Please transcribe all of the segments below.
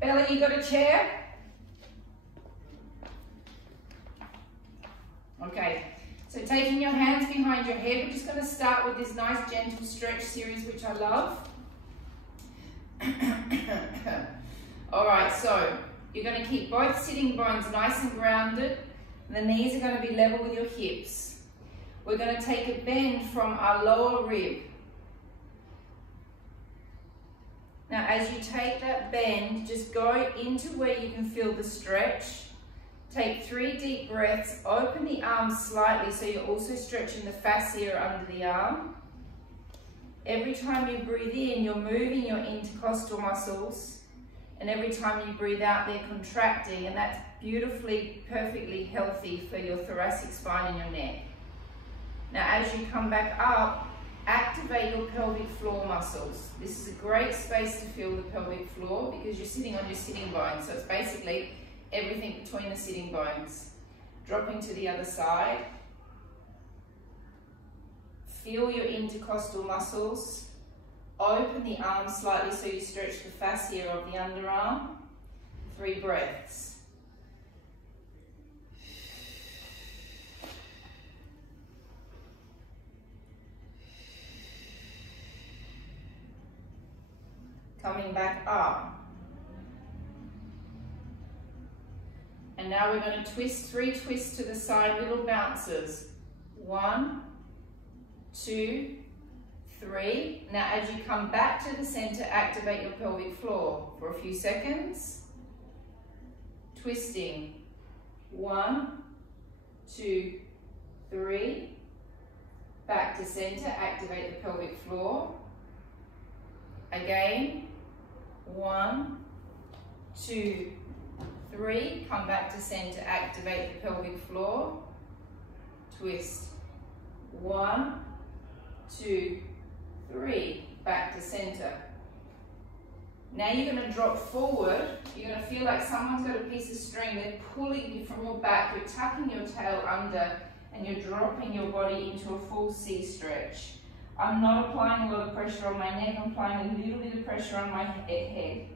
Bella, you got a chair? Okay, so taking your hands behind your head, we're just going to start with this nice gentle stretch series, which I love. All right, so you're going to keep both sitting bones nice and grounded. The knees are going to be level with your hips. We're going to take a bend from our lower rib. Now, as you take that bend, just go into where you can feel the stretch. Take 3 deep breaths, open the arms slightly so you're also stretching the fascia under the arm. Every time you breathe in, you're moving your intercostal muscles, and every time you breathe out, they're contracting, and that's beautifully, perfectly healthy for your thoracic spine and your neck. Now, as you come back up, activate your pelvic floor muscles. This is a great space to feel the pelvic floor because you're sitting on your sitting bones, so it's basically everything between the sitting bones. Dropping to the other side. Feel your intercostal muscles. Open the arms slightly so you stretch the fascia of the underarm. 3 breaths. Coming back up. And now we're going to twist, 3 twists to the side, little bounces. 1, 2, 3. Now as you come back to the center, activate your pelvic floor for a few seconds. Twisting. 1, 2, 3. Back to center, activate the pelvic floor. Again. 1, 2, 3. Come back to center, activate the pelvic floor. Twist. 1, 2, 3. Back to center. Now you're going to drop forward. You're going to feel like someone's got a piece of string. They're pulling you from your back. You're tucking your tail under and you're dropping your body into a full C stretch. I'm not applying a lot of pressure on my neck. I'm applying a little bit of pressure on my head.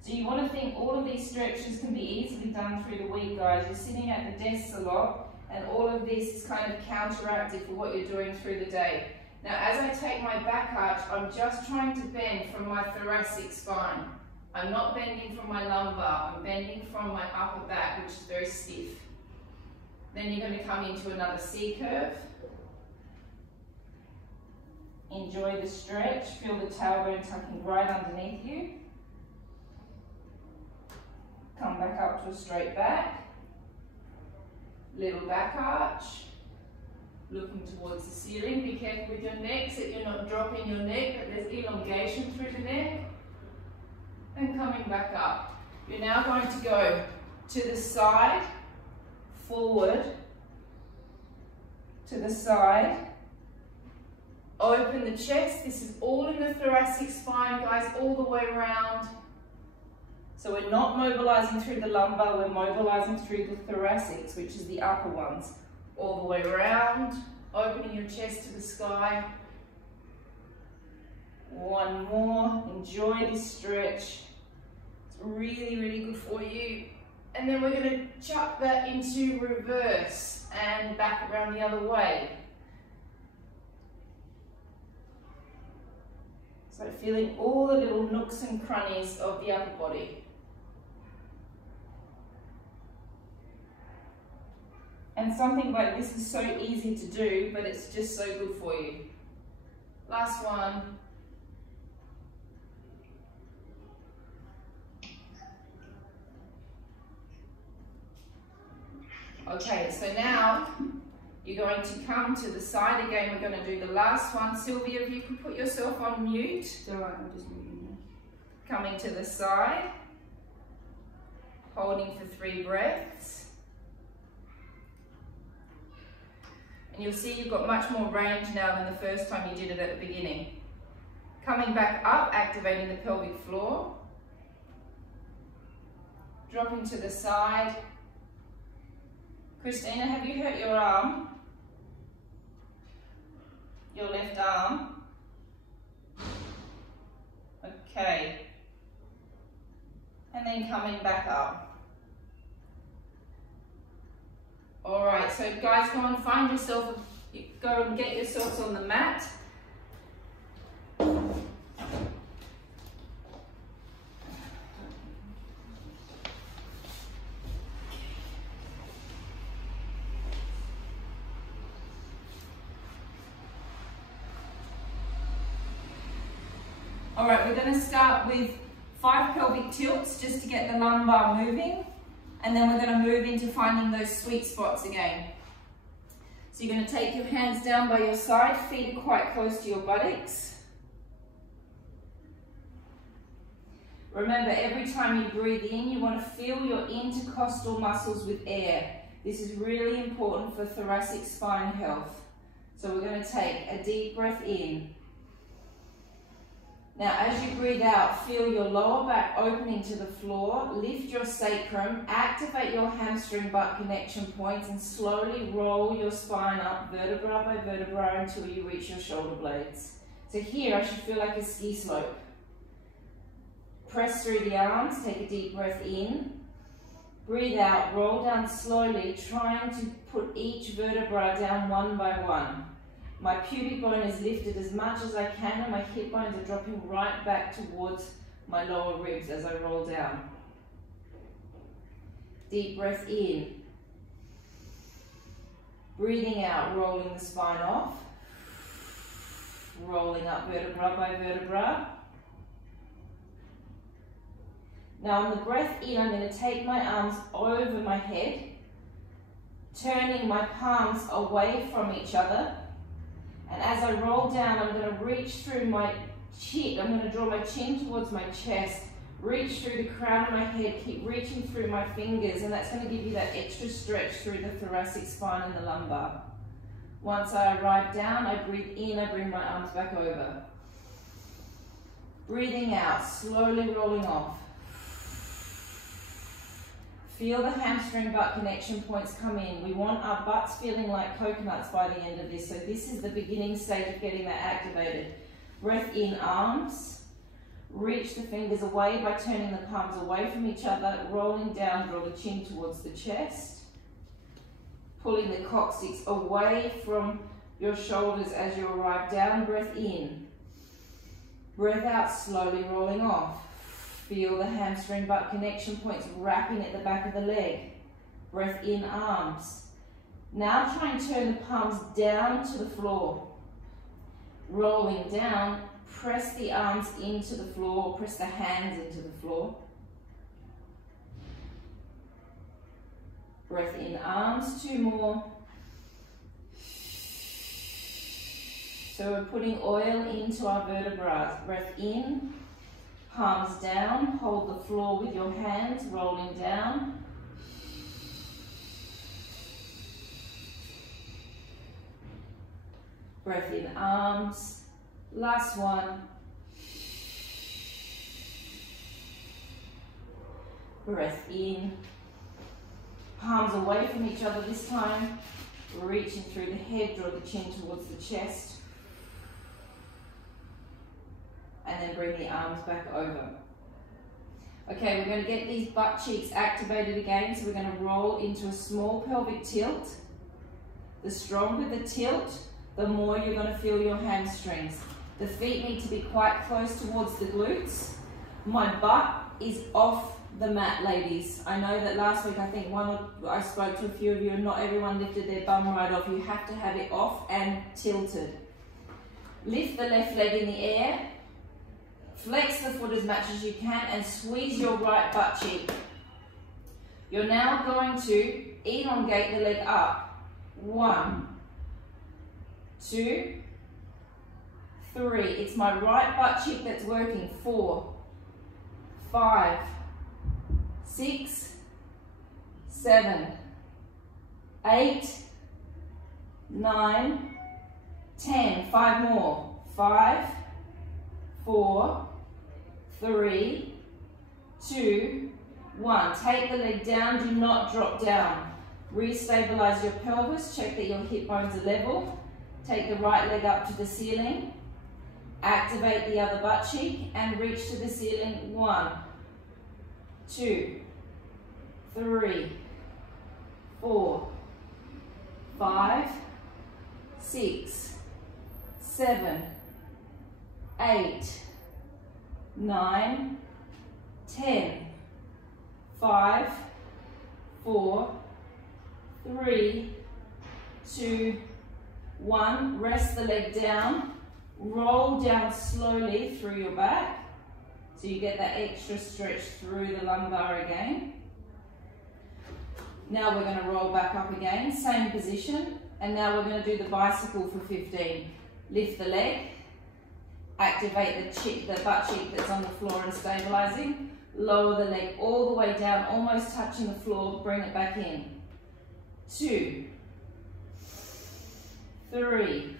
So you want to think all of these stretches can be easily done through the week, guys. You're sitting at the desks a lot, and all of this is kind of counteractive for what you're doing through the day. Now, as I take my back arch, I'm just trying to bend from my thoracic spine. I'm not bending from my lumbar. I'm bending from my upper back, which is very stiff. Then you're going to come into another C curve. Enjoy the stretch. Feel the tailbone tucking right underneath you. Come back up to a straight back. Little back arch. Looking towards the ceiling. Be careful with your neck so that you're not dropping your neck, but there's elongation through the neck. And coming back up. You're now going to go to the side, forward, to the side. Open the chest. This is all in the thoracic spine, guys, all the way around. So we're not mobilizing through the lumbar, we're mobilizing through the thoracics, which is the upper ones. All the way around, opening your chest to the sky. One more. Enjoy this stretch. It's really, really good for you. And then we're going to chuck that into reverse and back around the other way. So feeling all the little nooks and crannies of the upper body. And something like this is so easy to do, but it's just so good for you. Last one. Okay, so now you're going to come to the side again. We're going to do the last one. Sylvia, if you could put yourself on mute. So I'm just moving. Coming to the side. Holding for 3 breaths. And you'll see you've got much more range now than the first time you did it at the beginning. Coming back up, activating the pelvic floor. Dropping to the side. Christina, have you hurt your arm? Your left arm? Okay. then coming back up. All right, so guys, go and find yourself, go and get yourselves on the mat. All right, we're going to start with 5 pelvic tilts just to get the lumbar moving, and then we're going to move into finding those sweet spots again. So you're going to take your hands down by your side, feet are quite close to your buttocks. Remember, every time you breathe in, you want to fill your intercostal muscles with air. This is really important for thoracic spine health. So we're going to take a deep breath in. Now, as you breathe out, feel your lower back opening to the floor, lift your sacrum, activate your hamstring butt connection points, and slowly roll your spine up vertebra by vertebra until you reach your shoulder blades. So here, I should feel like a ski slope. Press through the arms, take a deep breath in, breathe out, roll down slowly, trying to put each vertebra down one by one. My pubic bone is lifted as much as I can, and my hip bones are dropping right back towards my lower ribs as I roll down. Deep breath in. Breathing out, rolling the spine off. Rolling up vertebra by vertebra. Now on the breath in, I'm going to take my arms over my head, turning my palms away from each other. And as I roll down, I'm going to reach through my chin. I'm going to draw my chin towards my chest, reach through the crown of my head, keep reaching through my fingers, and that's going to give you that extra stretch through the thoracic spine and the lumbar. Once I arrive down, I breathe in, I bring my arms back over. Breathing out, slowly rolling off. Feel the hamstring butt connection points come in. We want our butts feeling like coconuts by the end of this. So this is the beginning stage of getting that activated. Breath in, arms. Reach the fingers away by turning the palms away from each other. Rolling down, draw the chin towards the chest. Pulling the coccyx away from your shoulders as you arrive down. Breath in. Breath out, slowly rolling off. Feel the hamstring butt connection points wrapping at the back of the leg. Breath in, arms. Now try and turn the palms down to the floor. Rolling down, press the arms into the floor, press the hands into the floor. Breath in, arms, 2 more. So we're putting oil into our vertebrae. Breath in. Palms down, hold the floor with your hands, rolling down. Breath in, arms. Last one. Breath in. Palms away from each other this time. Reaching through the head, draw the chin towards the chest. And then bring the arms back over. Okay, we're going to get these butt cheeks activated again, so we're going to roll into a small pelvic tilt. The stronger the tilt, the more you're going to feel your hamstrings. The feet need to be quite close towards the glutes. My butt is off the mat, ladies. I know that last week I spoke to a few of you and not everyone lifted their bum right off. You have to have it off and tilted. Lift the left leg in the air. Flex the foot as much as you can and squeeze your right butt cheek. You're now going to elongate the leg up. 1, 2, 3. It's my right butt cheek that's working. 4, 5, 6, 7, 8, 9, 10. 5 more. 5, 4, 3, 2, 1. Take the leg down, do not drop down. Restabilize your pelvis, check that your hip bones are level. Take the right leg up to the ceiling. Activate the other butt cheek and reach to the ceiling. 1, 2, 3, 4, 5, 6, 7, 8, 9, 10, 5, 4, 3, 2, 1. Rest the leg down. Roll down slowly through your back so you get that extra stretch through the lumbar again. Now we're going to roll back up again, same position, and now we're going to do the bicycle for 15. Lift the leg, activate the butt cheek that's on the floor and stabilizing. Lower the leg all the way down, almost touching the floor, bring it back in. 2, 3,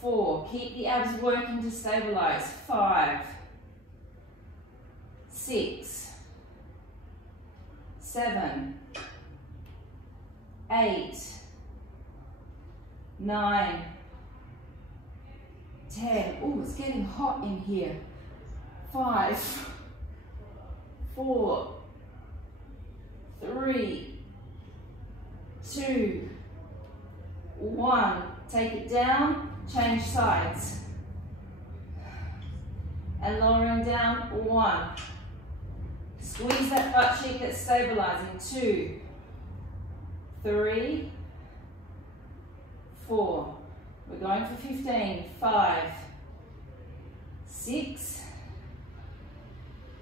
4, keep the abs working to stabilize. 5, 6, 7, 8, 9, 10. Oh, it's getting hot in here. 5, 4, 3, 2, 1. Take it down, change sides. And lowering down, 1. Squeeze that butt cheek that's stabilizing. 2, 3, 4. We're going for 15. 5, 6,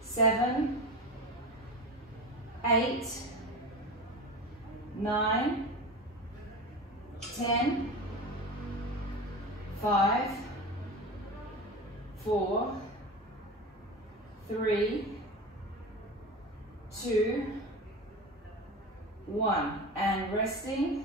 7, 8, 9, 10, 5, 4, 3, 2, 1. And resting.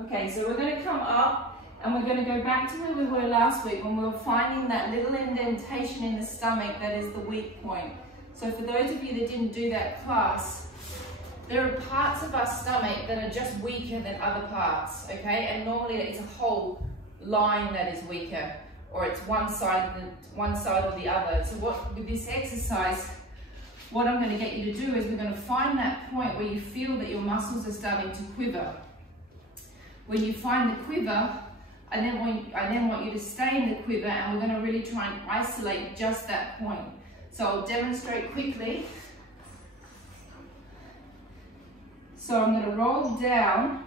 Okay, so we're going to come up and we're going to go back to where we were last week when we were finding that little indentation in the stomach that is the weak point. So for those of you that didn't do that class, there are parts of our stomach that are just weaker than other parts, okay? And normally it's a whole line that is weaker, or it's one side or the other. So with this exercise, what I'm going to get you to do is we're going to find that point where you feel that your muscles are starting to quiver. When you find the quiver, I then want you to stay in the quiver, and we're going to really try and isolate just that point. So I'll demonstrate quickly. So I'm going to roll down.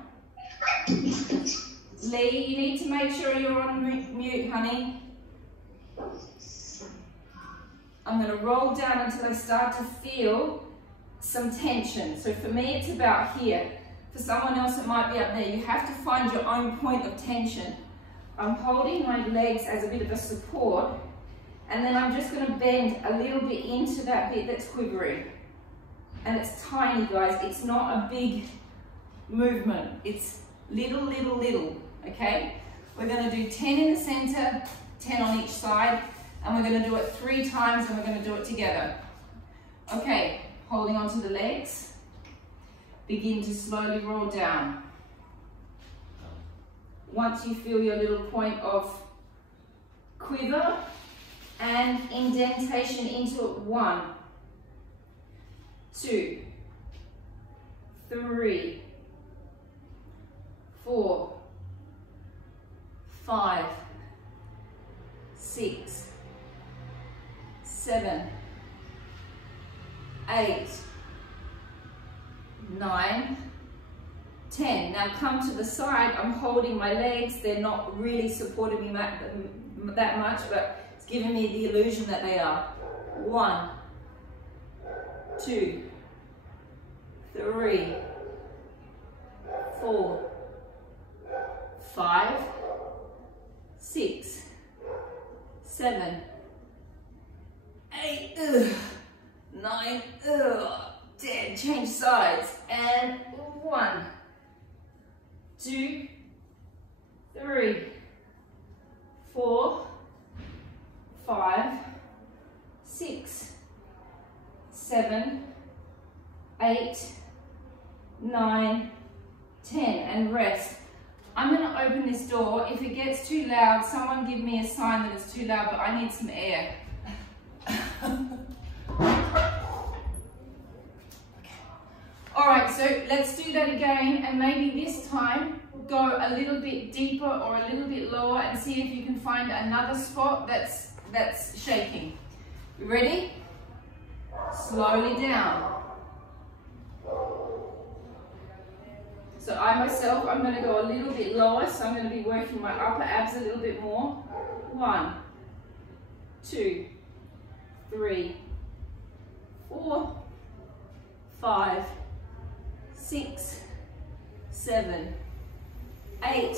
Lee, you need to make sure you're on mute, honey. I'm going to roll down until I start to feel some tension. So for me, it's about here. For someone else, it might be up there. You have to find your own point of tension. I'm holding my legs as a bit of a support, and then I'm just going to bend a little bit into that bit that's quivering. And it's tiny, guys. It's not a big movement. It's little, little, little, okay? We're going to do 10 in the center, 10 on each side, and we're going to do it 3 times, and we're going to do it together. Okay, holding onto the legs. Begin to slowly roll down. Once you feel your little point of quiver and indentation into it, 1, 2, 3, 4, 5, 6, 7, 8, 9, 10. Now come to the side. I'm holding my legs. They're not really supporting me that much, but it's giving me the illusion that they are. 1, 2, 3, 4, 5, 6, 7, 8, 9, 10. Change sides. And 1, 2, 3, 4, 5, 6, 7, 8, 9, 10. And rest. I'm going to open this door. If it gets too loud, someone give me a sign that it's too loud, but I need some air. All right, so let's do that again, and maybe this time go a little bit deeper or a little bit lower and see if you can find another spot that's shaking. You ready? Slowly down. So I'm going to go a little bit lower, so I'm going to be working my upper abs a little bit more. 1, 2, 3, 4, 5, 6, 7, 8,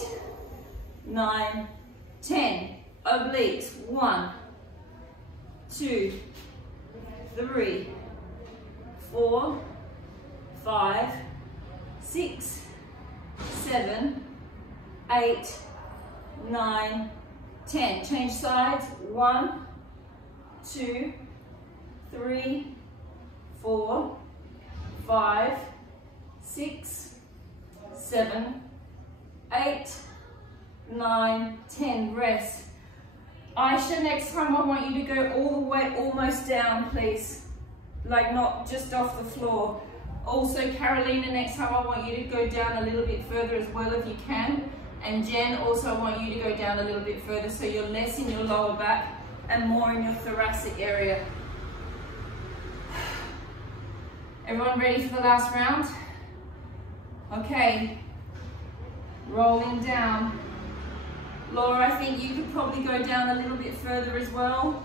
9, 10. Obliques. 1, 2, 3, 4, 5, 6, 7, 8, 9, 10. Change sides. 1, 2, 3, 4, 5, 6, 7, 8, 9, 10. Rest. Aisha, next time I want you to go all the way almost down, please. Like not just off the floor. Also, Carolina, next time I want you to go down a little bit further as well if you can. And Jen, also I want you to go down a little bit further so you're less in your lower back and more in your thoracic area. Everyone ready for the last round? Okay, rolling down. Laura, I think you could probably go down a little bit further as well.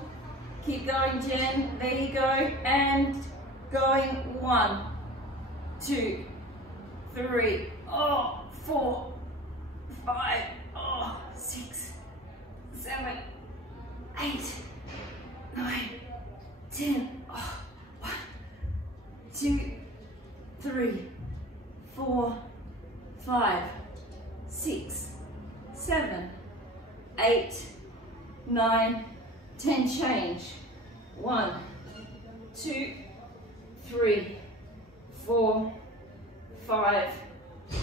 Keep going, Jen. There you go. And going. 1, 2, 3, 4, 5, 6, 7, 8, 9, 10. 1, 2, 3, 4, 5, 6, 7, 8, 9, 10. Change. 1, 2, 3, 4, 5,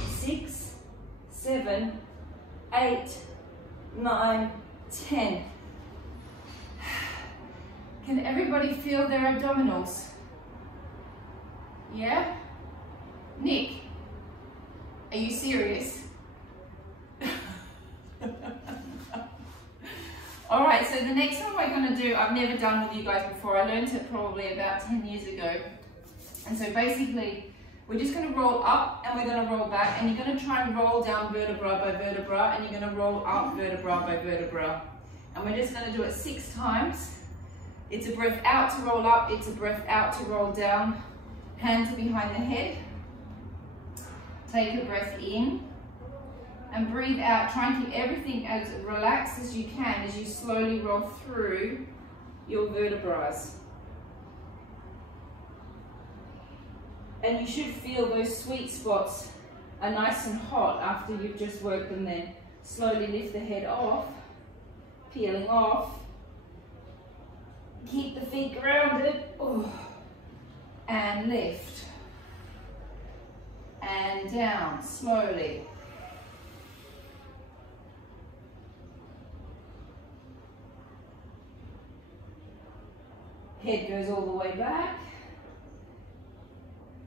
6, 7, 8, 9, 10. Can everybody feel their abdominals? Yeah? Nick, are you serious? Alright, so the next one we're going to do, I've never done with you guys before. I learned it probably about 10 years ago. And so basically, we're just going to roll up and we're going to roll back. And you're going to try and roll down vertebra by vertebra. And you're going to roll up vertebra by vertebra. And we're just going to do it 6 times. It's a breath out to roll up. It's a breath out to roll down. Hands are behind the head. Take a breath in. And breathe out. Try and keep everything as relaxed as you can as you slowly roll through your vertebrae. And you should feel those sweet spots are nice and hot after you've just worked them there. Slowly lift the head off, peeling off. Keep the feet grounded. And lift. And down, slowly. Head goes all the way back.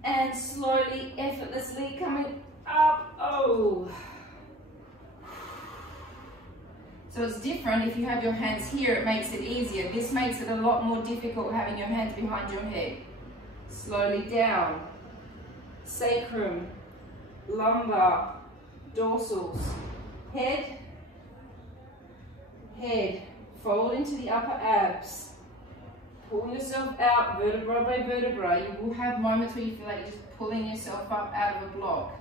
And slowly, effortlessly coming up. So it's different if you have your hands here, it makes it easier. This makes it a lot more difficult having your hands behind your head. Slowly down. Sacrum, lumbar, dorsals. Head, head. Fold into the upper abs. Pull yourself out vertebra by vertebra. You will have moments where you feel like you're just pulling yourself up out of a block.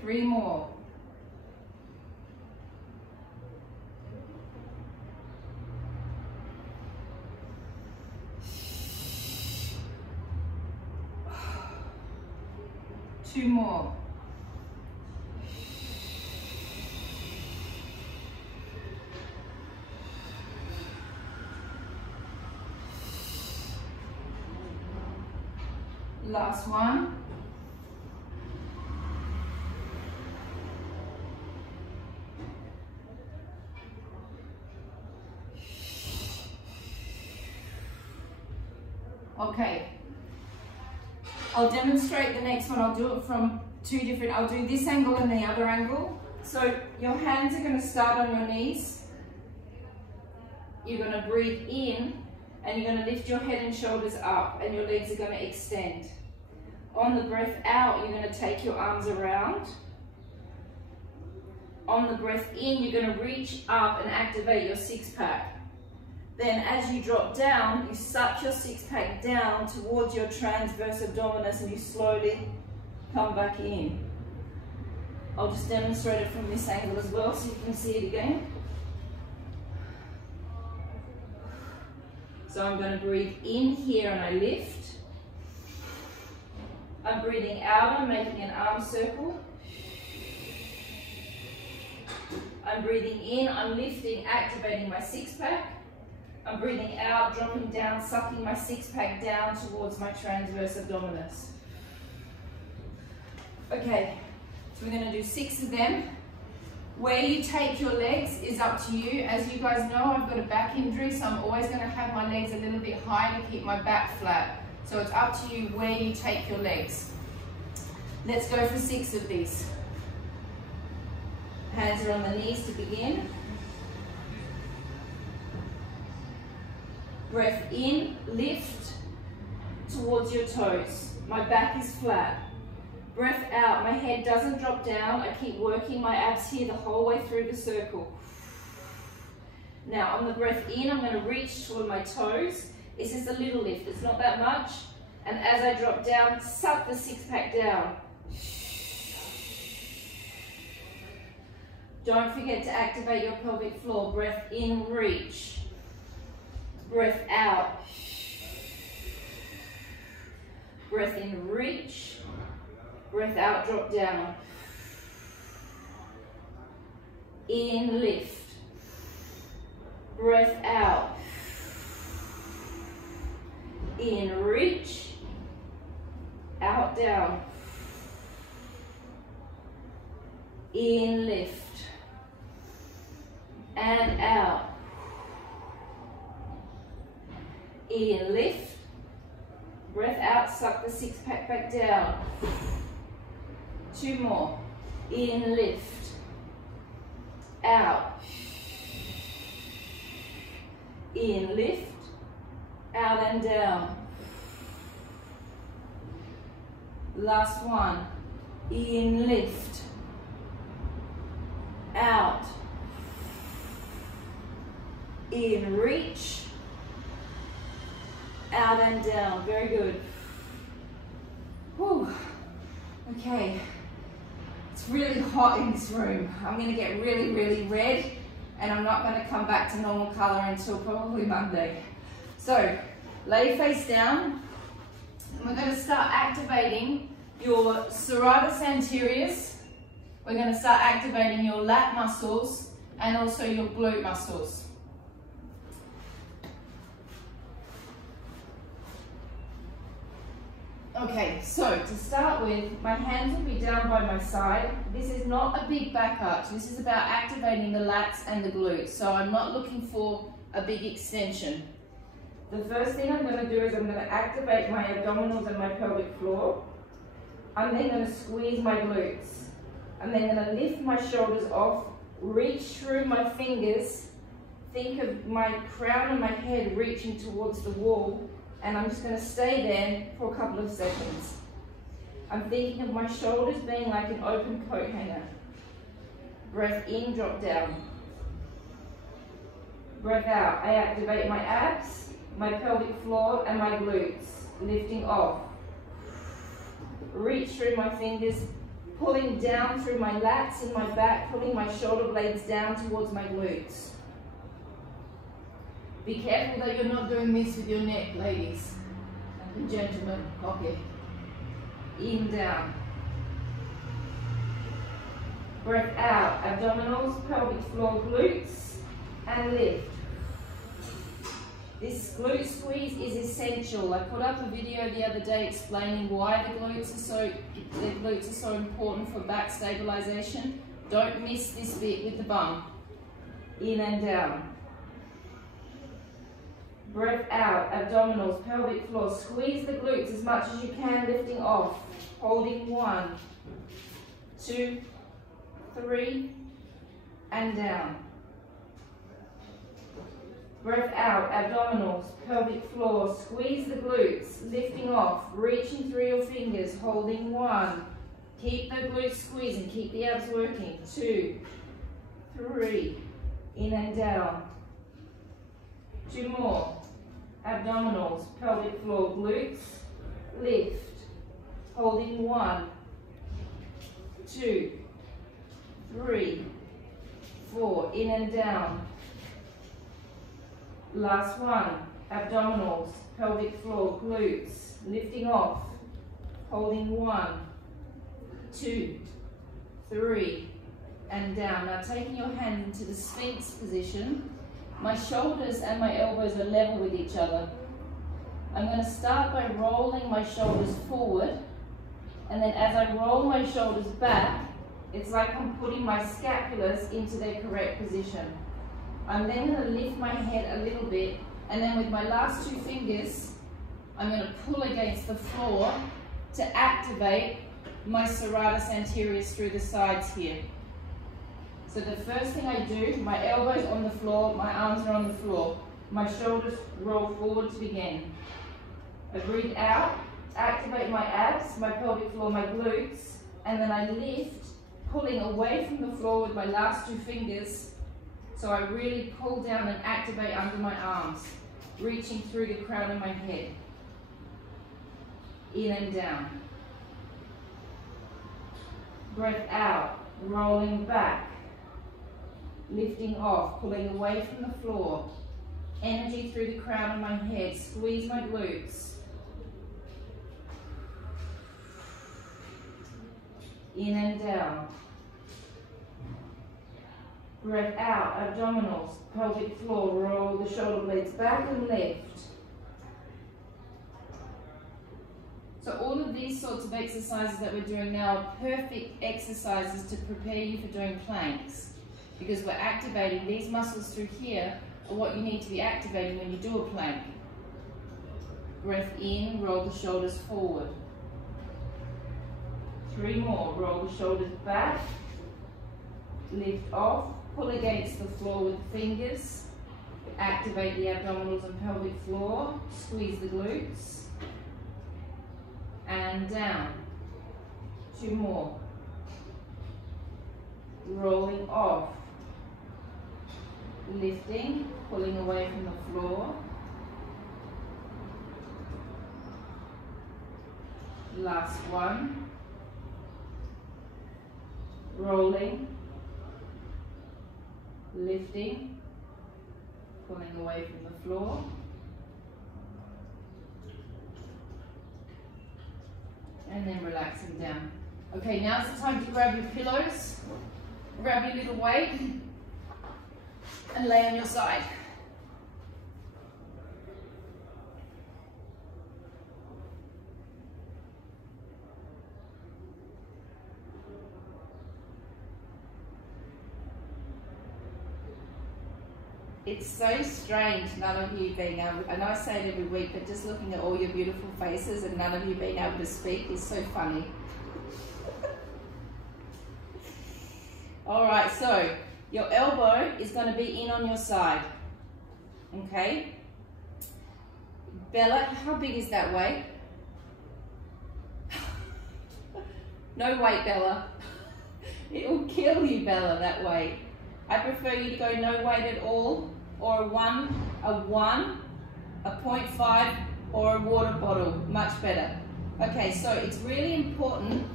3 more. Two more. Last one. Okay. I'll demonstrate the next one. I'll do it from two different, I'll do this angle and the other angle. So your hands are going to start on your knees. You're going to breathe in and you're going to lift your head and shoulders up and your legs are going to extend. On the breath out, you're going to take your arms around. On the breath in, you're going to reach up and activate your six-pack. Then as you drop down, you suck your six-pack down towards your transverse abdominis and you slowly come back in. I'll just demonstrate it from this angle as well so you can see it again. So I'm going to breathe in here and I lift. I'm breathing out, I'm making an arm circle. I'm breathing in, I'm lifting, activating my six-pack. I'm breathing out, dropping down, sucking my six-pack down towards my transverse abdominis. Okay, so we're going to do 6 of them. Where you take your legs is up to you. As you guys know, I've got a back injury, so I'm always going to have my legs a little bit high to keep my back flat. So it's up to you where you take your legs. Let's go for 6 of these. Hands are on the knees to begin. Breath in, lift towards your toes. My back is flat. Breath out, my head doesn't drop down. I keep working my abs here the whole way through the circle. Now on the breath in, I'm going to reach toward my toes. It's just a little lift, it's not that much. And as I drop down, suck the six-pack down. Don't forget to activate your pelvic floor. Breath in, reach. Breath out. Breath in, reach. Breath out, drop down. In, lift. Breath out. In, reach. Out, down. In, lift. And out. In, lift. Breath out, suck the six-pack back down. 2 more. In, lift. Out. In, lift. Out and down. Last one. In, lift. Out. In, reach. Out and down. Very good. Whew. Okay. It's really hot in this room. I'm going to get really, really red and I'm not going to come back to normal color until probably Monday. So, lay face down. And we're going to start activating your serratus anteriors. We're going to start activating your lat muscles and also your glute muscles. Okay, so to start with, my hands will be down by my side. This is not a big back arch. This is about activating the lats and the glutes. So I'm not looking for a big extension. The first thing I'm going to do is I'm going to activate my abdominals and my pelvic floor. I'm then going to squeeze my glutes. I'm then going to lift my shoulders off, reach through my fingers, think of my crown and my head reaching towards the wall. And I'm just going to stay there for a couple of seconds. I'm thinking of my shoulders being like an open coat hanger. Breath in, drop down. Breath out, I activate my abs, my pelvic floor and my glutes. Lifting off. Reach through my fingers, pulling down through my lats and my back, pulling my shoulder blades down towards my glutes. Be careful that you're not doing this with your neck, ladies and gentlemen. Okay. In, down. Breath out, abdominals, pelvic floor, glutes, and lift. This glute squeeze is essential. I put up a video the other day explaining why the glutes are so important for back stabilization. Don't miss this bit with the bum. In and down. Breath out, abdominals, pelvic floor. Squeeze the glutes as much as you can, lifting off. Holding 1, 2, 3, and down. Breath out, abdominals, pelvic floor. Squeeze the glutes, lifting off, reaching through your fingers, holding 1. Keep the glutes squeezing, keep the abs working. 2, 3, in and down. 2 more. Abdominals, pelvic floor, glutes, lift. Holding 1, 2, 3, 4, in and down. Last one, abdominals, pelvic floor, glutes, lifting off, holding 1, 2, 3, and down. Now taking your hand into the Sphinx position, my shoulders and my elbows are level with each other. I'm going to start by rolling my shoulders forward, and then as I roll my shoulders back, it's like I'm putting my scapulas into their correct position. I'm then going to lift my head a little bit, and then with my last 2 fingers, I'm going to pull against the floor to activate my serratus anteriors through the sides here. So the first thing I do, my elbows on the floor, my arms are on the floor. My shoulders roll forward to begin. I breathe out, activate my abs, my pelvic floor, my glutes, and then I lift, pulling away from the floor with my last 2 fingers. So I really pull down and activate under my arms, reaching through the crown of my head. In and down. Breath out, rolling back, lifting off, pulling away from the floor. Energy through the crown of my head, squeeze my glutes. In and down. Breath out, abdominals, pelvic floor, roll the shoulder blades back and lift. So all of these sorts of exercises that we're doing now are perfect exercises to prepare you for doing planks, because we're activating these muscles through here are what you need to be activating when you do a plank. Breath in, roll the shoulders forward. 3 more, roll the shoulders back, lift off, pull against the floor with the fingers, activate the abdominals and pelvic floor, squeeze the glutes, and down. 2 more. Rolling off, lifting, pulling away from the floor. Last one. Rolling, lifting, pulling away from the floor. And then relaxing down. Okay, now's the time to grab your pillows, grab your little weight, and lay on your side. It's so strange, none of you being able, I know I say it every week, but just looking at all your beautiful faces and none of you being able to speak is so funny. All right, so your elbow is going to be in on your side, okay? Bella, how big is that weight? No weight, Bella. It will kill you, Bella, that weight. I prefer you to go no weight at all, or a 1, a 0.5, or a water bottle, much better. Okay, so it's really important,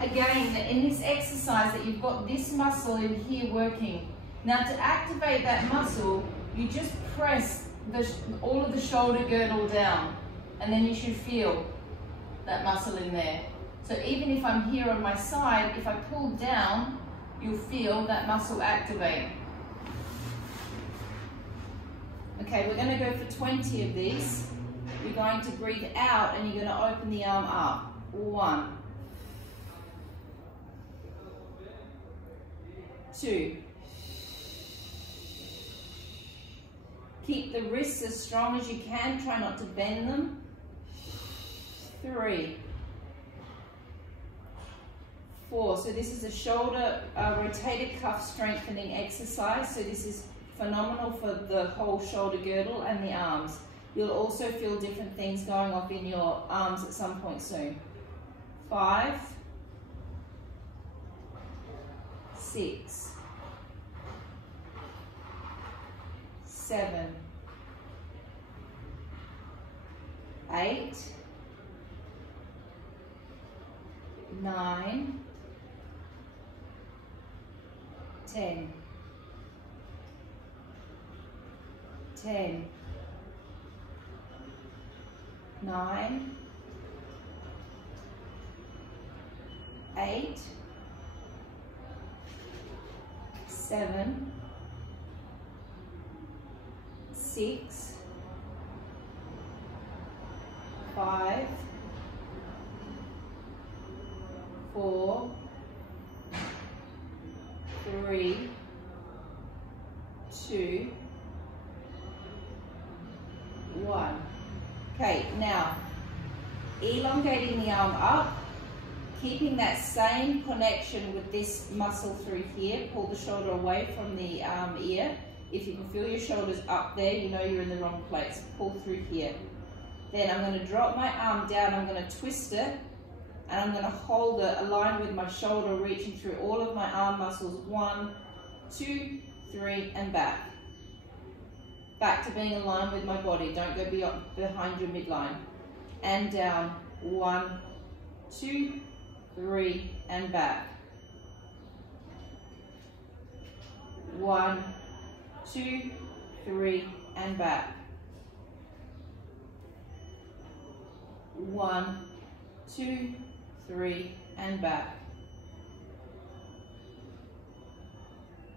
again, that in this exercise that you've got this muscle in here working. Now to activate that muscle, you just press all of the shoulder girdle down, and then you should feel that muscle in there. So even if I'm here on my side, if I pull down, you'll feel that muscle activate. Okay, we're going to go for 20 of these. You're going to breathe out and you're going to open the arm up. 1, 2, Keep the wrists as strong as you can. Try not to bend them. 3, 4. So this is a shoulder rotated cuff strengthening exercise. So this is phenomenal for the whole shoulder girdle and the arms. You'll also feel different things going off in your arms at some point soon. 5, 6, 7, 8, 9, 10, 10, 9, 8, 7, 6, 5, 4, 3, 2, 1. Okay, now elongating the arm up, keeping that same connection with this muscle through here. Pull the shoulder away from the ear. If you can feel your shoulders up there, you know you're in the wrong place. Pull through here. Then I'm going to drop my arm down, I'm going to twist it, and I'm going to hold it aligned with my shoulder, reaching through all of my arm muscles. 1, 2, 3, and back. Back to being aligned with my body. Don't go behind your midline. And down. 1, 2, 3, and back. 1, 2, 3, and back. 1, 2, 3, and back.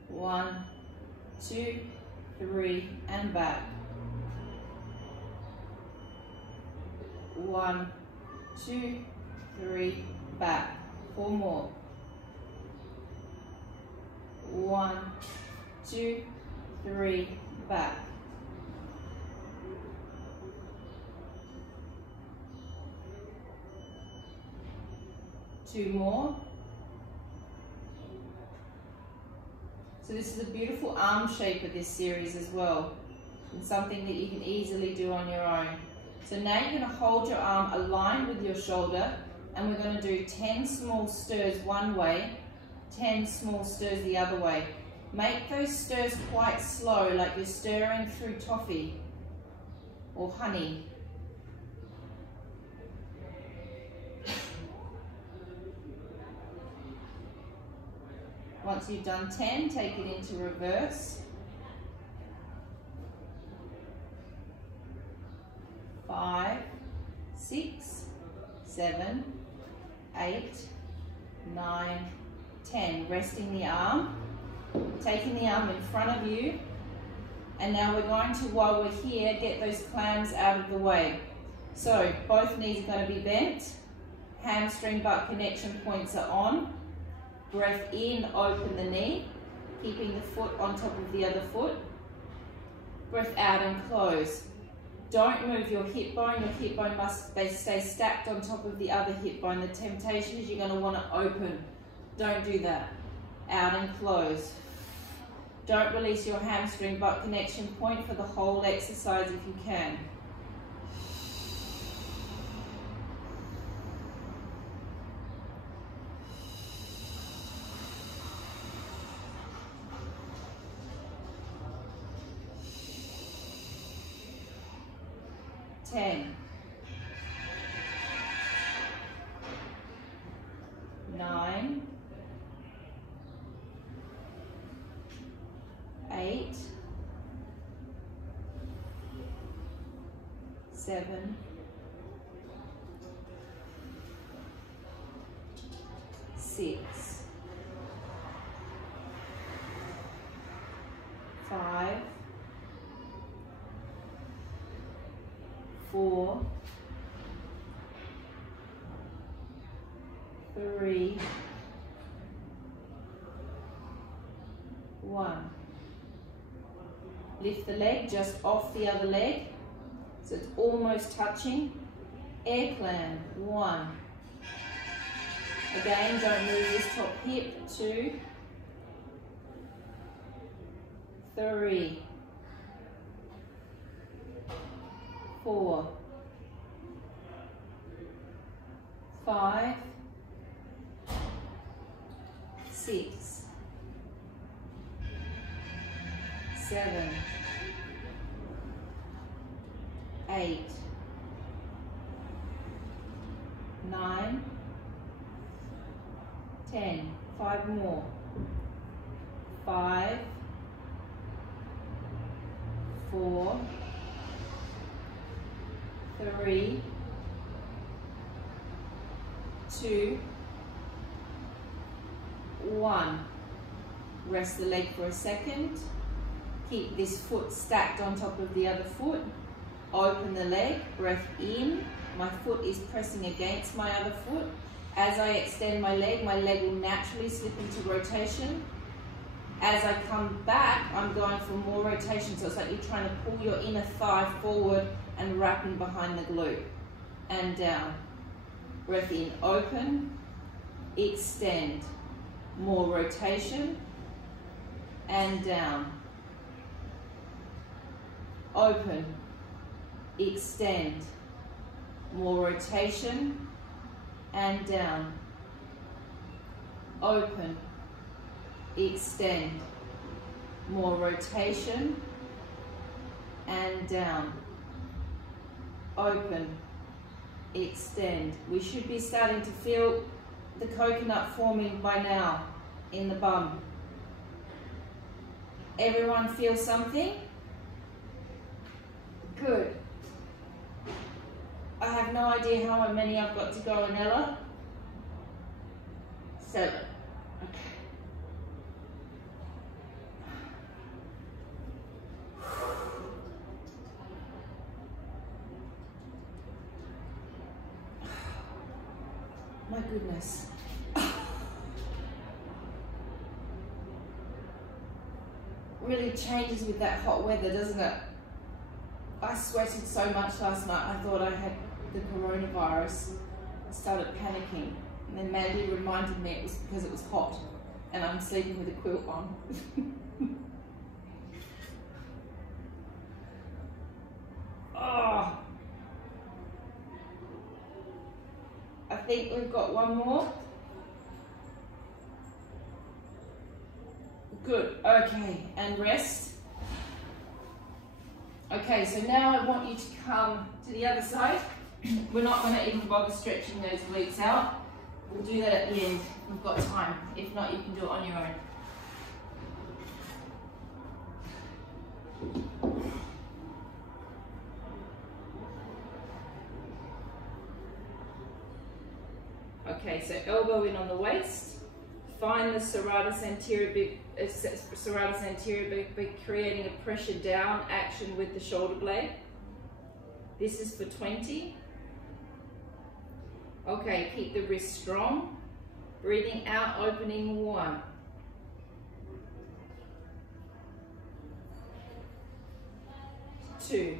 1, 2, 3, and back. 1, 2, 3, back. 4 more. 1, 2, 3, back. 2 more. So this is a beautiful arm shape of this series as well, and something that you can easily do on your own. So now you're going to hold your arm aligned with your shoulder, and we're going to do 10 small stirs one way, 10 small stirs the other way. Make those stirs quite slow, like you're stirring through toffee or honey. Once you've done 10, take it into reverse. 5, 6, 7, 8, 9, 10. Resting the arm, taking the arm in front of you. And now we're going to, while we're here, get those clams out of the way. So both knees are going to be bent. Hamstring butt connection points are on. Breath in, open the knee, keeping the foot on top of the other foot. Breath out and close. Don't move your hip bone must stay stacked on top of the other hip bone. The temptation is you're going to want to open. Don't do that. Out and close. Don't release your hamstring butt connection point for the whole exercise if you can. Ten, 9, 8, 7, 6, 5, 4, 3, 1. Lift the leg just off the other leg, so it's almost touching. Air clam, 1. Again, don't move this top hip, 2, 3, 4, 5, 6, 7, 8, 9, 10, 5 more, 5, 4, 3, 2, 1. Rest the leg for a second. Keep this foot stacked on top of the other foot. Open the leg, breath in. My foot is pressing against my other foot. As I extend my leg will naturally slip into rotation. As I come back, I'm going for more rotation. So it's like you're trying to pull your inner thigh forward and wrapping behind the glute. And down. Breath in, open, extend. More rotation. And down. Open, extend, more rotation, and down. Open, extend, more rotation, and down. Open, extend. We should be starting to feel the coconut forming by now in the bum. Everyone feel something? Good. I have no idea how many I've got to go, Anella. 7. Okay. My goodness. Really changes with that hot weather, doesn't it? I sweated so much last night, I thought I had the coronavirus. I started panicking. And then Mandy reminded me it was because it was hot and I'm sleeping with a quilt on. Oh. I think we've got one more. Good, okay, and rest. Okay, so now I want you to come to the other side. We're not going to even bother stretching those glutes out. We'll do that at the end. We've got time. If not, you can do it on your own. Okay, so elbow in on the waist. Find the serratus anterior by creating a pressure down action with the shoulder blade. This is for 20. Okay, keep the wrist strong. Breathing out, opening 1. 2.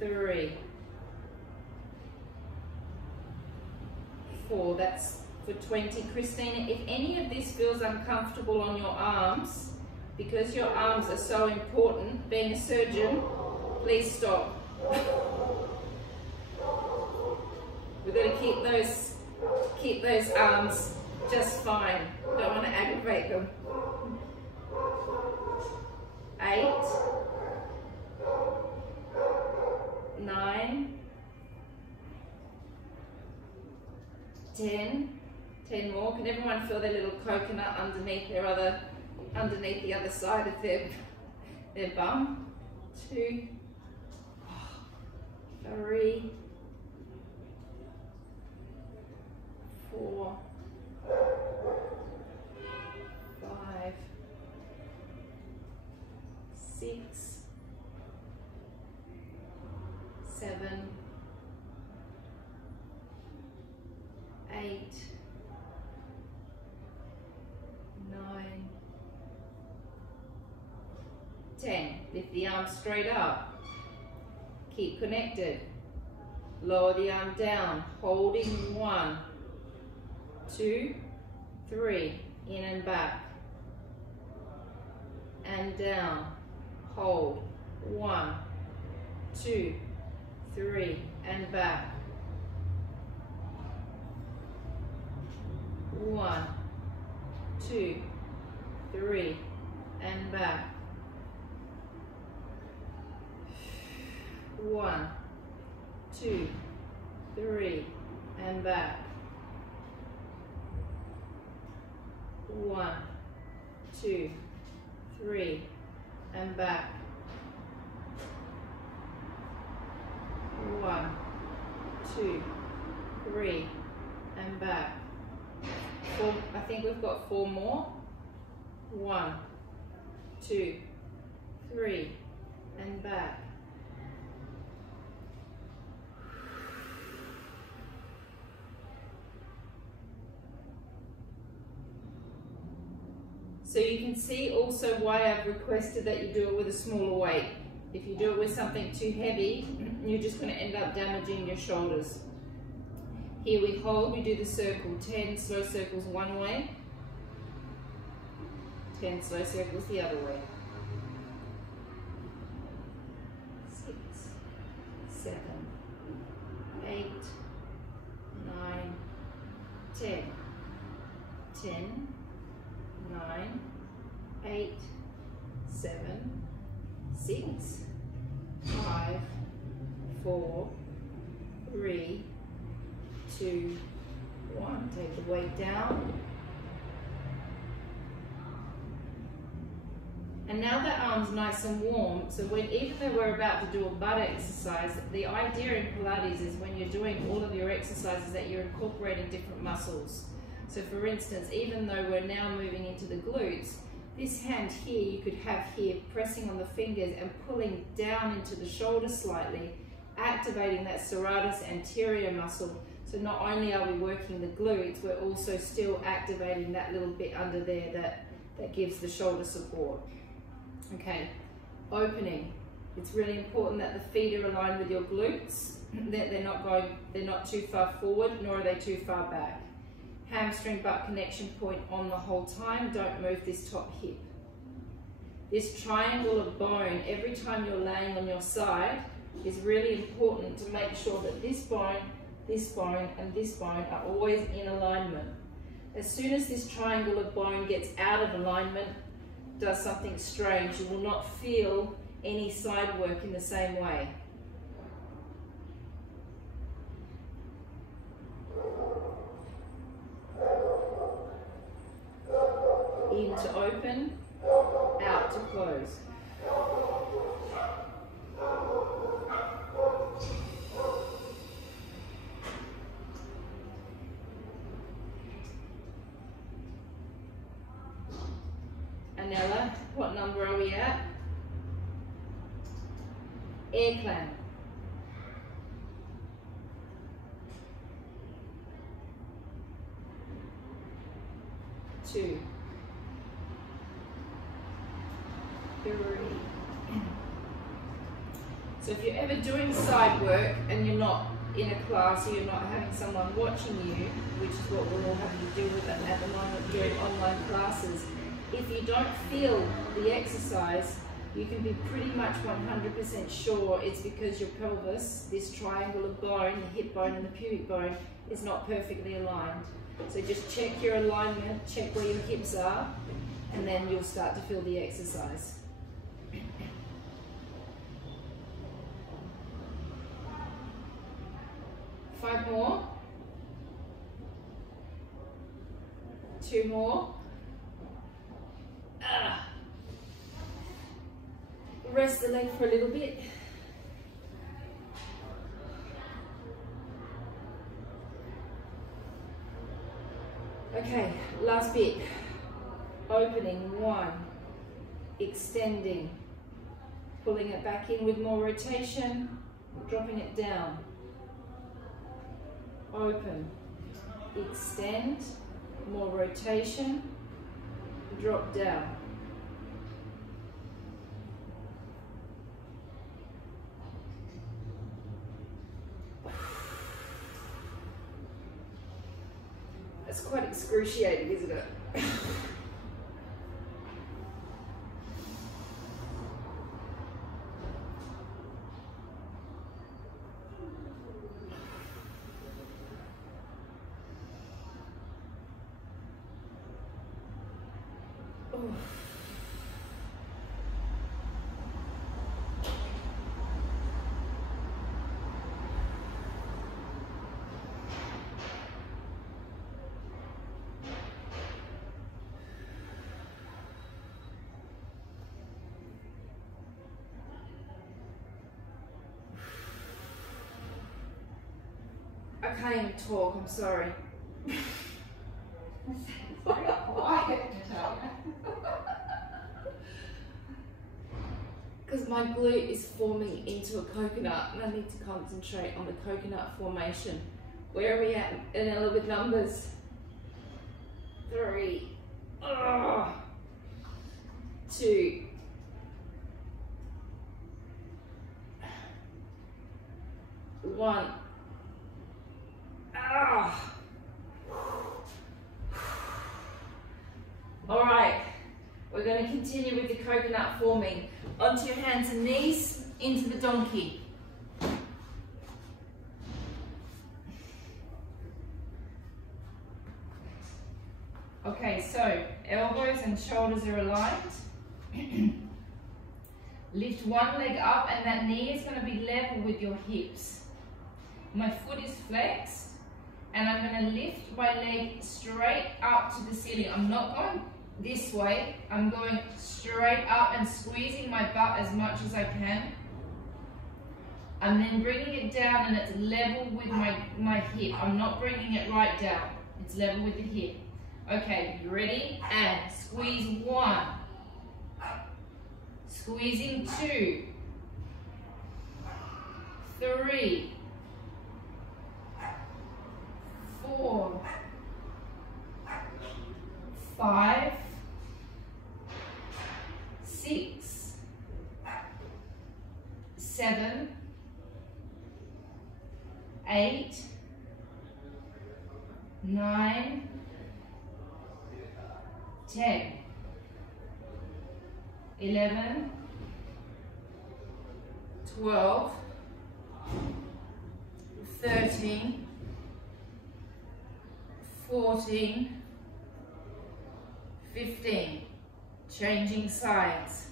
3. 4, that's for 20. Christina, if any of this feels uncomfortable on your arms, because your arms are so important, being a surgeon, please stop. We're going to keep those arms just fine. Don't want to aggravate them. 8, 9, 10 more. Can everyone feel their little coconut underneath underneath the other side of their bum? 2, 3, 4, 5, 6, 7, 8, 9, 10. Lift the arm straight up. Keep connected. Lower the arm down, holding 1, 2, 3, in and back. And down, hold, 1, 2, 3, and back. 1, 2, 3, and back. 1, 2, 3, and back. 1, 2, 3, and back. 1, 2, 3, and back. 4, I think we've got 4 more. 1, 2, 3, and back. So you can see also why I've requested that you do it with a smaller weight. If you do it with something too heavy, you're just going to end up damaging your shoulders. Here we hold, we do the circle, 10 slow circles one way, 10 slow circles the other way. 6, 7, 8, 9, 10, 10, 9, 8, 7, 6, 5, 4, 3, 2, 1. Take the weight down. And now that arm's nice and warm, so even though we're about to do a butt exercise, the idea in Pilates is when you're doing all of your exercises that you're incorporating different muscles. So for instance, even though we're now moving into the glutes, this hand here you could have here pressing on the fingers and pulling down into the shoulder slightly, activating that serratus anterior muscle. So not only are we working the glutes, we're also still activating that little bit under there that gives the shoulder support. Okay, opening. It's really important that the feet are aligned with your glutes, that they're not too far forward, nor are they too far back. Hamstring butt connection point on the whole time. Don't move this top hip. This triangle of bone, every time you're laying on your side, is really important to make sure that this bone, and this bone are always in alignment. As soon as this triangle of bone gets out of alignment, does something strange, you will not feel any side work in the same way. In to open, out to close. Anella, what number are we at? Air clamp. 2, 3. So if you're ever doing side work and you're not in a class or you're not having someone watching you, which is what we're all having to do with at the moment doing online classes, if you don't feel the exercise, you can be pretty much 100% sure it's because your pelvis, this triangle of bone, the hip bone and the pubic bone, is not perfectly aligned. So just check your alignment, check where your hips are, and then you'll start to feel the exercise. Five more. 2 more. Rest the leg for a little bit. Okay, last bit. Opening, 1, extending, pulling it back in with more rotation, dropping it down. Open, extend, more rotation, drop down. quite excruciating, isn't it? I can't even talk, I'm sorry. It's very quiet, Natalia. Because my glute is forming into a coconut and I need to concentrate on the coconut formation. Where are we at in with numbers? 3, 2, 1. All right, we're going to continue with the coconut forming. Onto your hands and knees, into the donkey. Okay, so elbows and shoulders are aligned. Lift one leg up and that knee is going to be level with your hips. My foot is flexed and I'm going to lift my leg straight up to the ceiling. I'm not going this way, I'm going straight up and squeezing my butt as much as I can. I'm then bringing it down and it's level with my hip. I'm not bringing it right down, it's level with the hip. Okay, you ready? And squeeze 1, squeezing 2, 3, 4, 5, 6, 7, 8, 9, 10, 11, 12, 13, 14, 15, changing sides.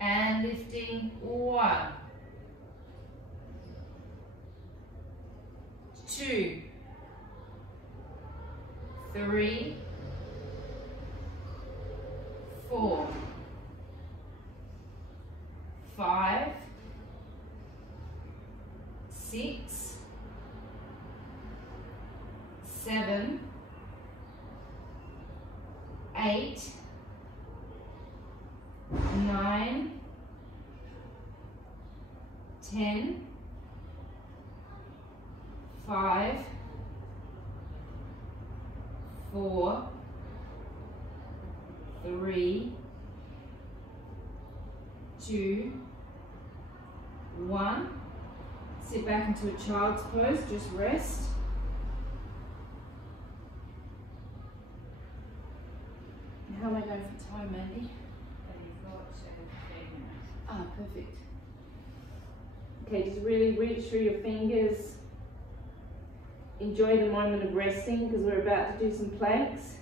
And lifting 1, 2, 3, 4, 5, 6, 7, 8, 9, 10, 5, 4, 3, 2, 1. Sit back into a child's pose, just rest. How am I going for time, Mandy? Ah, perfect. Okay, just really reach through your fingers. Enjoy the moment of resting because we're about to do some planks.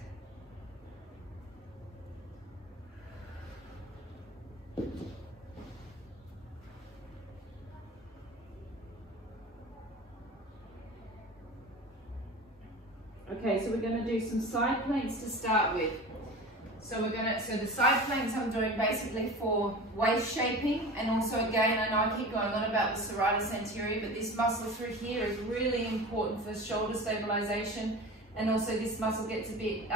Okay, so we're going to do some side planks to start with. So the side planks I'm doing basically for waist shaping, and also again, I know I keep going on about the serratus anterior, but this muscle through here is really important for shoulder stabilization, and also this muscle gets a bit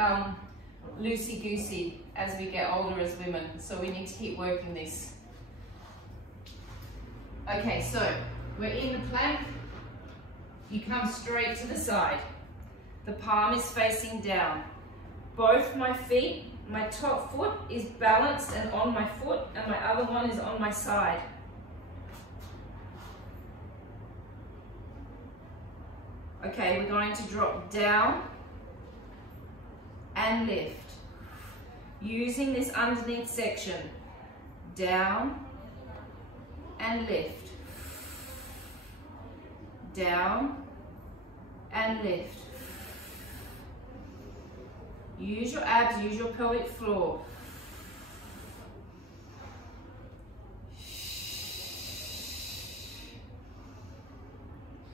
loosey-goosey as we get older as women, so we need to keep working this. Okay, so we're in the plank, you come straight to the side. The palm is facing down. Both my feet, my top foot is balanced and on my foot, and my other one is on my side. Okay, we're going to drop down and lift. Using this underneath section. Down and lift. Down and lift. Use your abs, use your pelvic floor.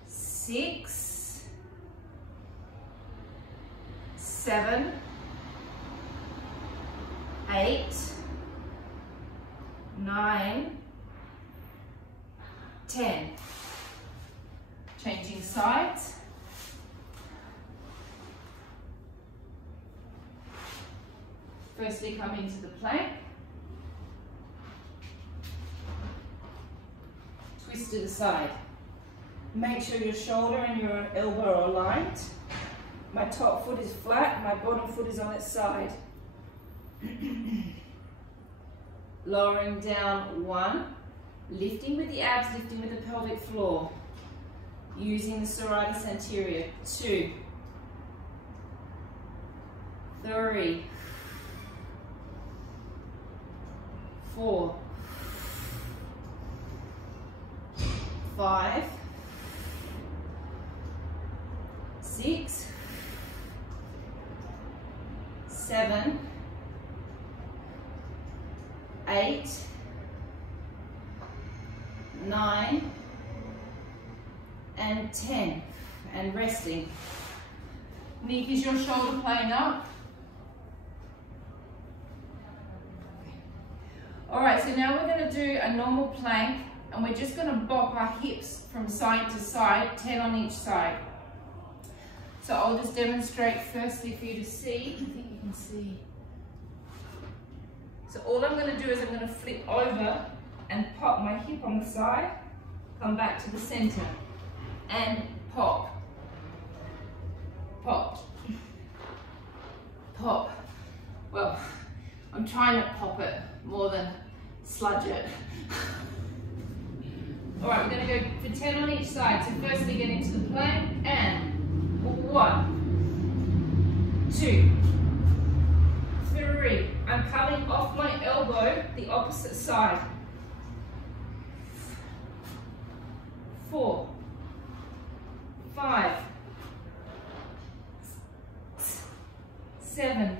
6, 7, 8, 9, 10. Changing sides. Firstly, come into the plank. Twist to the side. Make sure your shoulder and your elbow are aligned. My top foot is flat, my bottom foot is on its side. Lowering down 1, lifting with the abs, lifting with the pelvic floor. Using the serratus anterior. 2, 3, 4, 5, 6, 7, 8, 9, and 10. And resting. Nick, is your shoulder playing up? Alright, so now we're going to do a normal plank, and we're just going to bop our hips from side to side, 10 on each side. So I'll just demonstrate firstly for you to see. I think you can see. So all I'm going to do is I'm going to flip over and pop my hip on the side, come back to the center, and pop. Pop. Pop. Well, I'm trying to pop it more than sludge it. Alright, we're going to go for 10 on each side. So firstly get into the plank, and 1, 2, 3. I'm coming off my elbow, the opposite side. 4, 5, 7,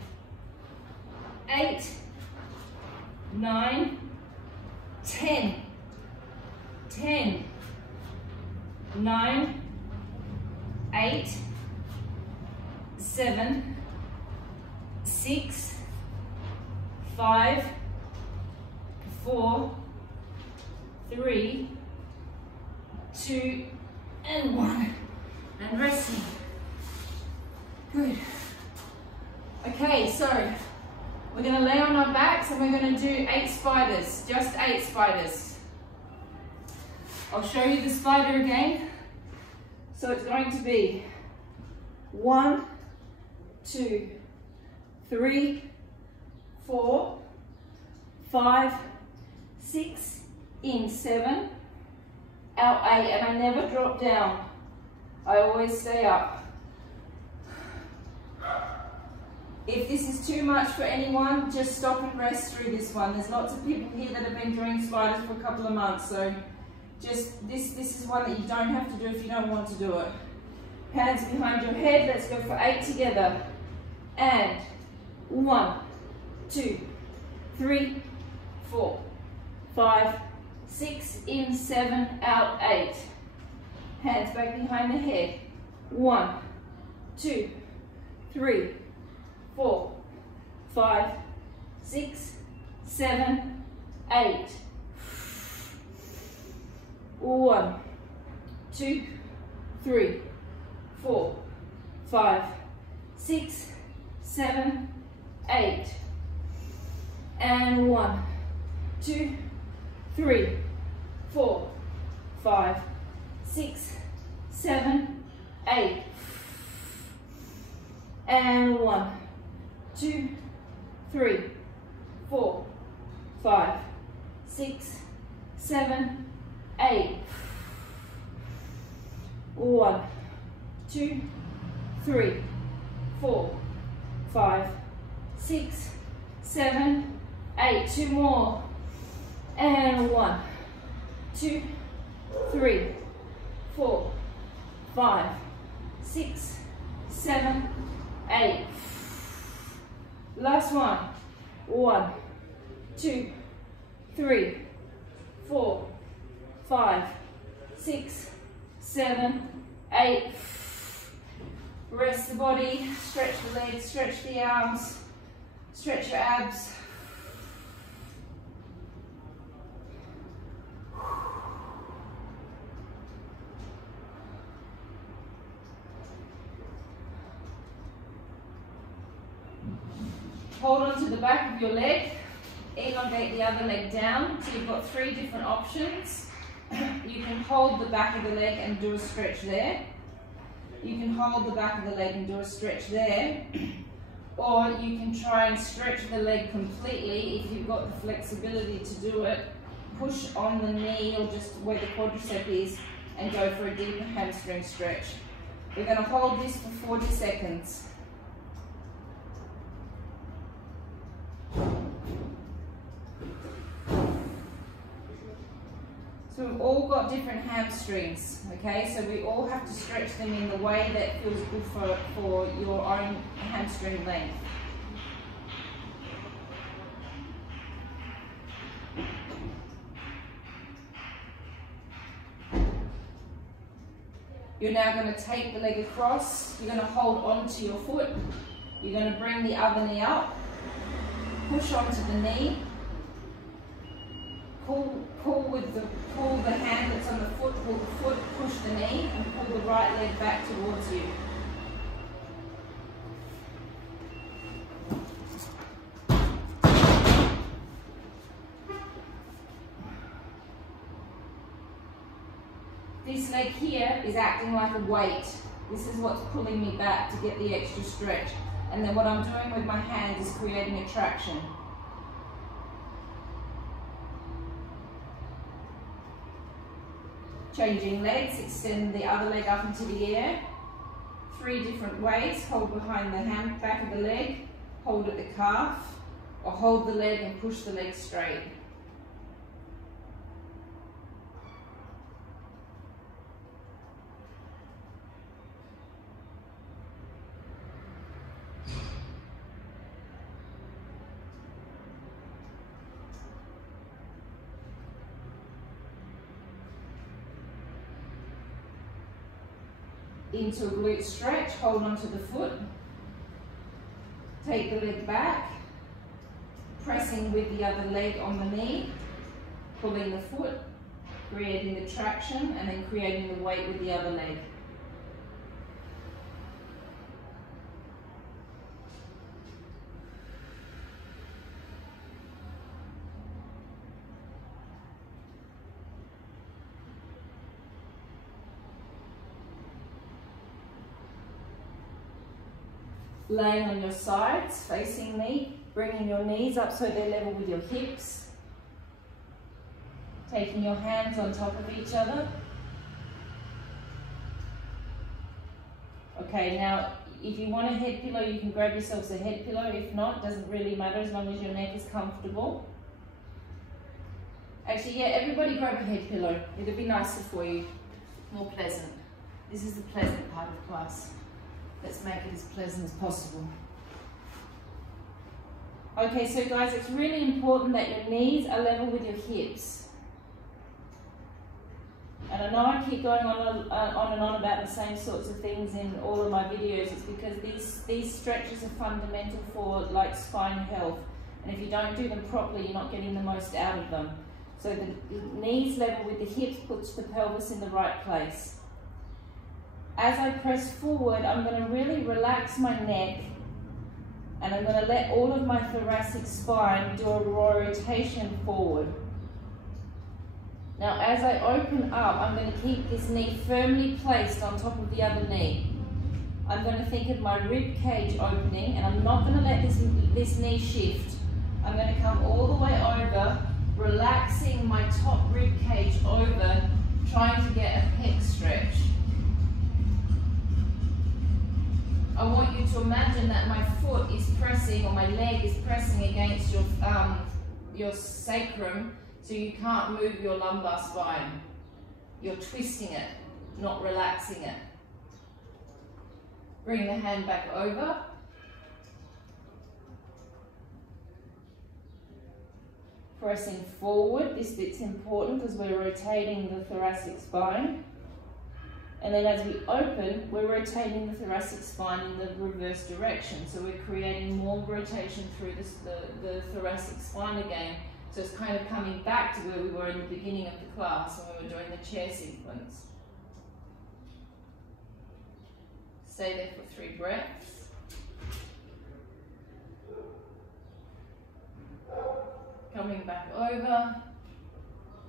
8, 9, 10. 10, 9, 8, 7, 6, 5, 4, 3, 2, and 1. And resting. Good. Okay, so we're going to lay on our backs and we're going to do 8 spiders, just 8 spiders. I'll show you the spider again. So it's going to be 1, 2, 3, 4, 5, 6, in 7, out 8, and I never drop down. I always stay up. If this is too much for anyone, just stop and rest through this one. There's lots of people here that have been doing spiders for a couple of months, so just this is one that you don't have to do if you don't want to do it. Hands behind your head. Let's go for 8 together. And 1, 2, 3, 4, 5, 6, in 7, out 8. Hands back behind the head. 1, 2, 3, 4, 5, 6, 7, 8. 1, 2, 3, 4, 5, 6, 7, 8. And 1, 2, 3, 4, 5, 6, 7, 8. And 1, 2, 3, 4, 5, 6, 7, 8. 1, 2, 3, 4, 5, 6, 7, 8. 2 more. And 1, 2, 3, 4, 5, 6, 7, 8. Last one. 1, 2, 3, 4, 5, 6, 7, 8. Rest the body, stretch the legs, stretch the arms, stretch your abs. Hold on to the back of your leg, elongate the other leg down. So you've got 3 different options. You can hold the back of the leg and do a stretch there. You can hold the back of the leg and do a stretch there. Or you can try and stretch the leg completely if you've got the flexibility to do it. Push on the knee or just where the quadricep is and go for a deeper hamstring stretch. We're going to hold this for 40 seconds. So we've all got different hamstrings, okay? So we all have to stretch them in the way that feels good for your own hamstring length. You're now going to take the leg across. You're going to hold onto your foot. You're going to bring the other knee up. Push onto the knee. Pull the hand that's on the foot, pull the foot, push the knee, and pull the right leg back towards you. This leg here is acting like a weight. This is what's pulling me back to get the extra stretch. And then what I'm doing with my hands is creating a traction. Changing legs, extend the other leg up into the air. 3 different ways. Hold behind the back of the leg, hold at the calf, or hold the leg and push the leg straight. Into a glute stretch, hold onto the foot, take the leg back, pressing with the other leg on the knee, pulling the foot, creating the traction, and then creating the weight with the other leg. Laying on your sides, facing me, bringing your knees up so they're level with your hips. Taking your hands on top of each other. Okay, now if you want a head pillow, you can grab yourselves a head pillow. If not, it doesn't really matter as long as your neck is comfortable. Actually, yeah, everybody grab a head pillow. It'll be nicer for you, more pleasant. This is the pleasant part of class. Let's make it as pleasant as possible. Okay, so guys, it's really important that your knees are level with your hips. And I know I keep going on and on about the same sorts of things in all of my videos. It's because these stretches are fundamental for like spine health. And if you don't do them properly, you're not getting the most out of them. So the knees level with the hips puts the pelvis in the right place. As I press forward, I'm going to really relax my neck and I'm going to let all of my thoracic spine do a rotation forward. Now as I open up, I'm going to keep this knee firmly placed on top of the other knee. I'm going to think of my rib cage opening and I'm not going to let this knee shift. I'm going to come all the way over, relaxing my top rib cage over, trying to get a pec stretch. I want you to imagine that my foot is pressing, or my leg is pressing against your sacrum, so you can't move your lumbar spine. You're twisting it, not relaxing it. Bring the hand back over. Pressing forward, this bit's important because we're rotating the thoracic spine. And then as we open, we're rotating the thoracic spine in the reverse direction. So we're creating more rotation through the thoracic spine again. So it's kind of coming back to where we were in the beginning of the class when we were doing the chair sequence. Stay there for 3 breaths. Coming back over.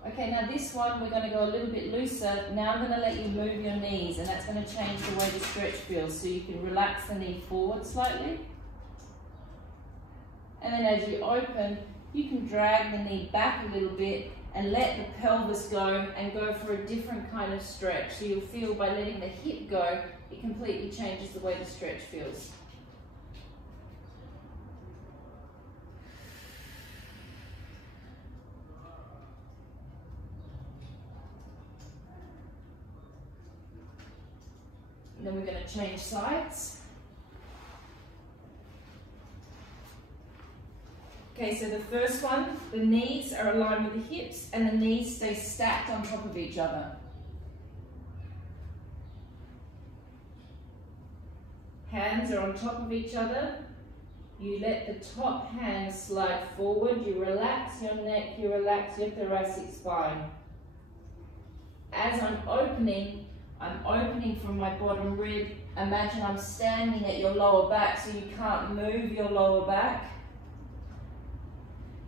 Okay, now this one we're going to go a little bit looser. Now I'm going to let you move your knees, and that's going to change the way the stretch feels. So you can relax the knee forward slightly. And then as you open, you can drag the knee back a little bit and let the pelvis go and go for a different kind of stretch. So you'll feel by letting the hip go, it completely changes the way the stretch feels. And then we're going to change sides. Okay, so the first one, the knees are aligned with the hips and the knees stay stacked on top of each other. Hands are on top of each other. You let the top hand slide forward. You relax your neck, you relax your thoracic spine. As I'm opening from my bottom rib. Imagine I'm standing at your lower back so you can't move your lower back.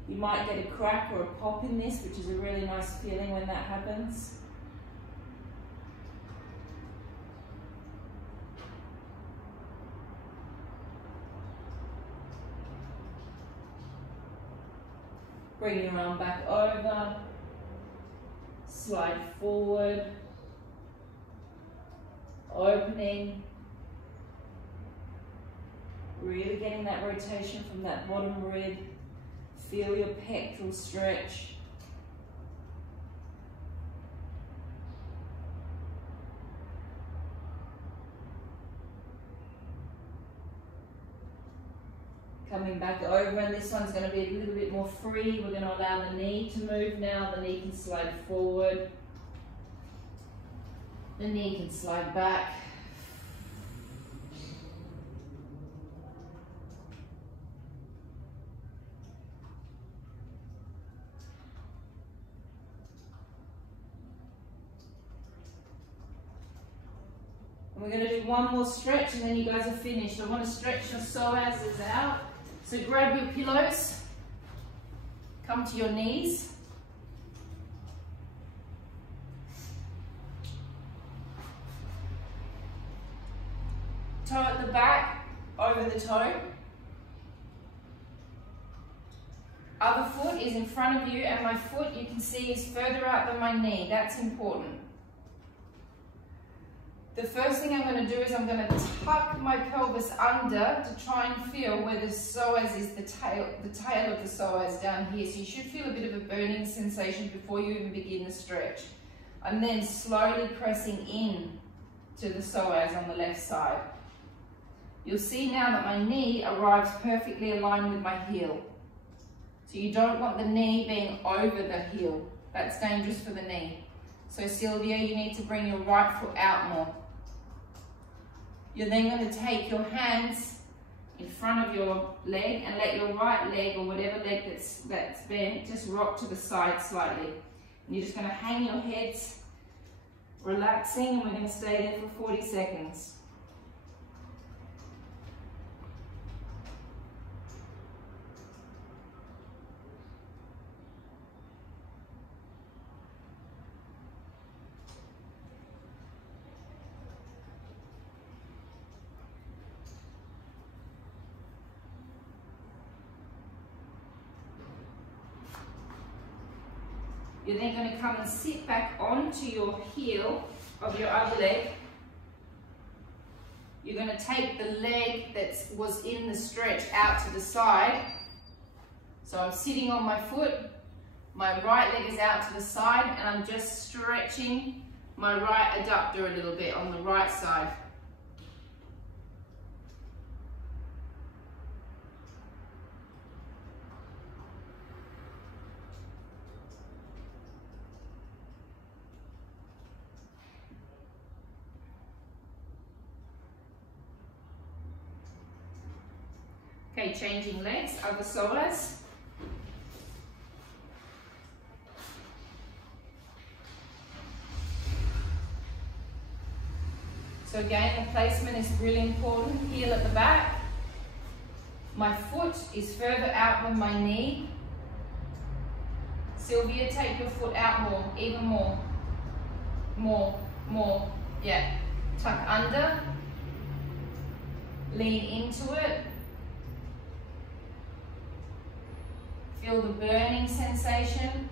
You might get a crack or a pop in this, which is a really nice feeling when that happens. Bring your arm back over. Slide forward. Opening, really getting that rotation from that bottom rib. Feel your pectoral stretch. Coming back over, and this one's going to be a little bit more free. We're going to allow the knee to move now. The knee can slide forward. The knee can slide back. And we're going to do one more stretch and then you guys are finished. I want to stretch your psoases out. So grab your pillows, come to your knees. Toe at the back, over the toe. Other foot is in front of you, and my foot you can see is further out than my knee. That's important. The first thing I'm going to do is I'm going to tuck my pelvis under to try and feel where the psoas is, the tail of the psoas down here. So you should feel a bit of a burning sensation before you even begin the stretch. I'm then slowly pressing in to the psoas on the left side. You'll see now that my knee arrives perfectly aligned with my heel. So you don't want the knee being over the heel. That's dangerous for the knee. So Sylvia, you need to bring your right foot out more. You're then going to take your hands in front of your leg and let your right leg, or whatever leg that's bent, just rock to the side slightly. And you're just going to hang your heads, relaxing, and we're going to stay there for 40 seconds. You're then going to come and sit back onto your heel of your other leg. You're you're going to take the leg that was in the stretch out to the side. So I'm sitting on my foot, my right leg is out to the side, and I'm just stretching my right adductor a little bit on the right side. Okay, changing legs, other solas. So again, the placement is really important. Heel at the back. My foot is further out than my knee. Sylvia, take your foot out more, even more. More. Yeah. Tuck under. Lean into it. Feel the burning sensation.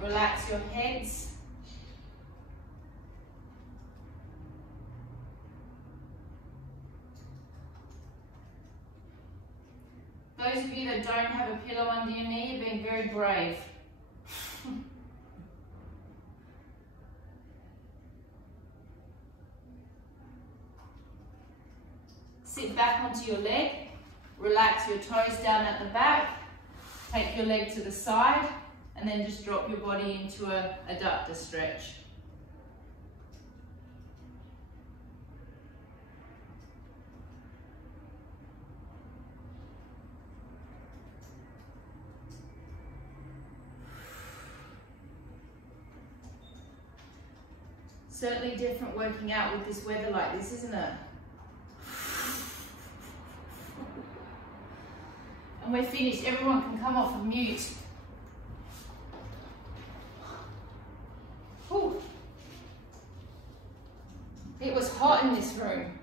Relax your heads. Those of you that don't have a pillow under your knee, you're being very brave. Sit back onto your leg, relax your toes down at the back, take your leg to the side, and then just drop your body into a adductor stretch. Certainly different working out with this weather like this, isn't it? And we're finished. Everyone can come off of mute. Ooh. It was hot in this room.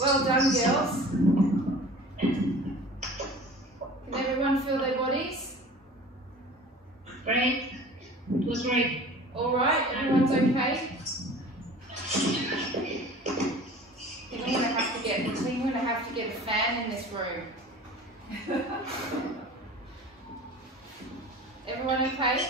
Well done, girls. Can everyone feel their bodies? Great. It was great. All right, everyone's okay? I'm going to have to get a fan in this room. Everyone okay?